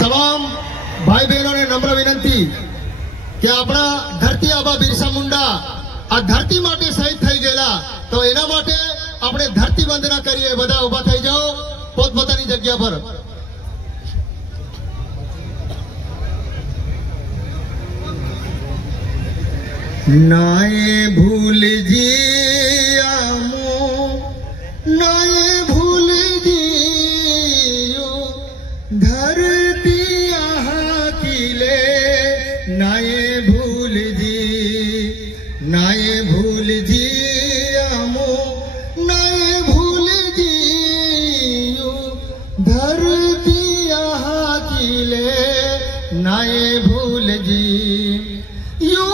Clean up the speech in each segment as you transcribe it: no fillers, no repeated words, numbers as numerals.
तमाम भाई बहनों ने नम्र विनंती कि अपना धरती आबा बिरसा मुंडा आ धरती माटे शहीद थई गेला तो एना माटे આપણે ધરતી વંદના કરીએ। બધા ઊભા થઈ જાઓ પોતપોતાની જગ્યા પર। नाये भूल जियामो नाये भूल जियो धरती यहाँ किले नाये भूल जियामो नाये भूल जियो धरती यहाँ किले नाये भूल जी यो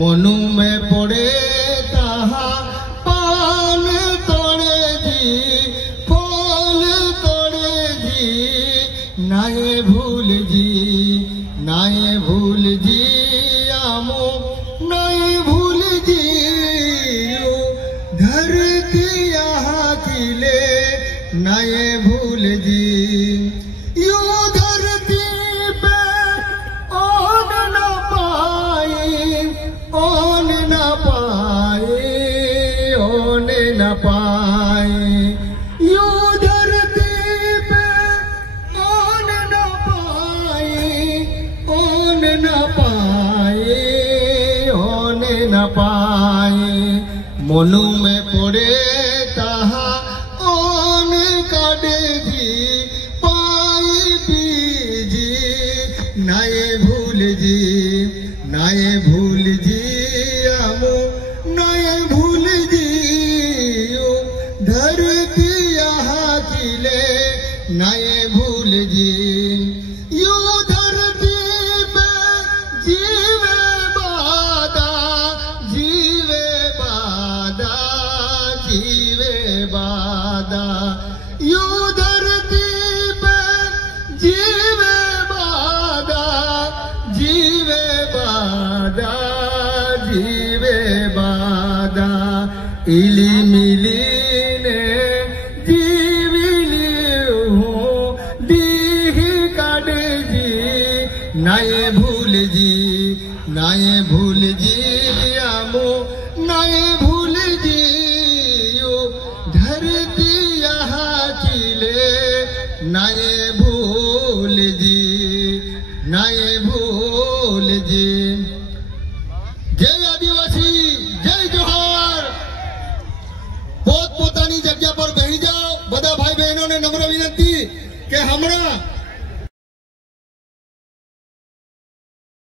मनु में पड़े ताहा पान तोड़े जी फल तोड़े जी नाये भूल जी आमो नाये भूल जी धरती यहाँ किले नाये भूल जी यो धरती पे ओन न पाए ओन न पाए यो धरती पे ओन न पाए मनु में पड़े ताहा ओन काटे जी पाई बीजी नाये भूल जी आमो नाये भूल जी धरती यहाँ किले नाये भूल जी यो धरती पे जीवे बादा यो धरती पे जीवे बादा इली मिली ने जीविली हूँ दीही काटे जी नाये भूल जी आमो नाये भूल जी यो धरती यहाँ किले नाये भूल जी जय आदिवासी जय जोहार। पोत पोतानी जग्या पर बेही जाओ। बधा भाई बहनों ने नम्र विनंती के हमरा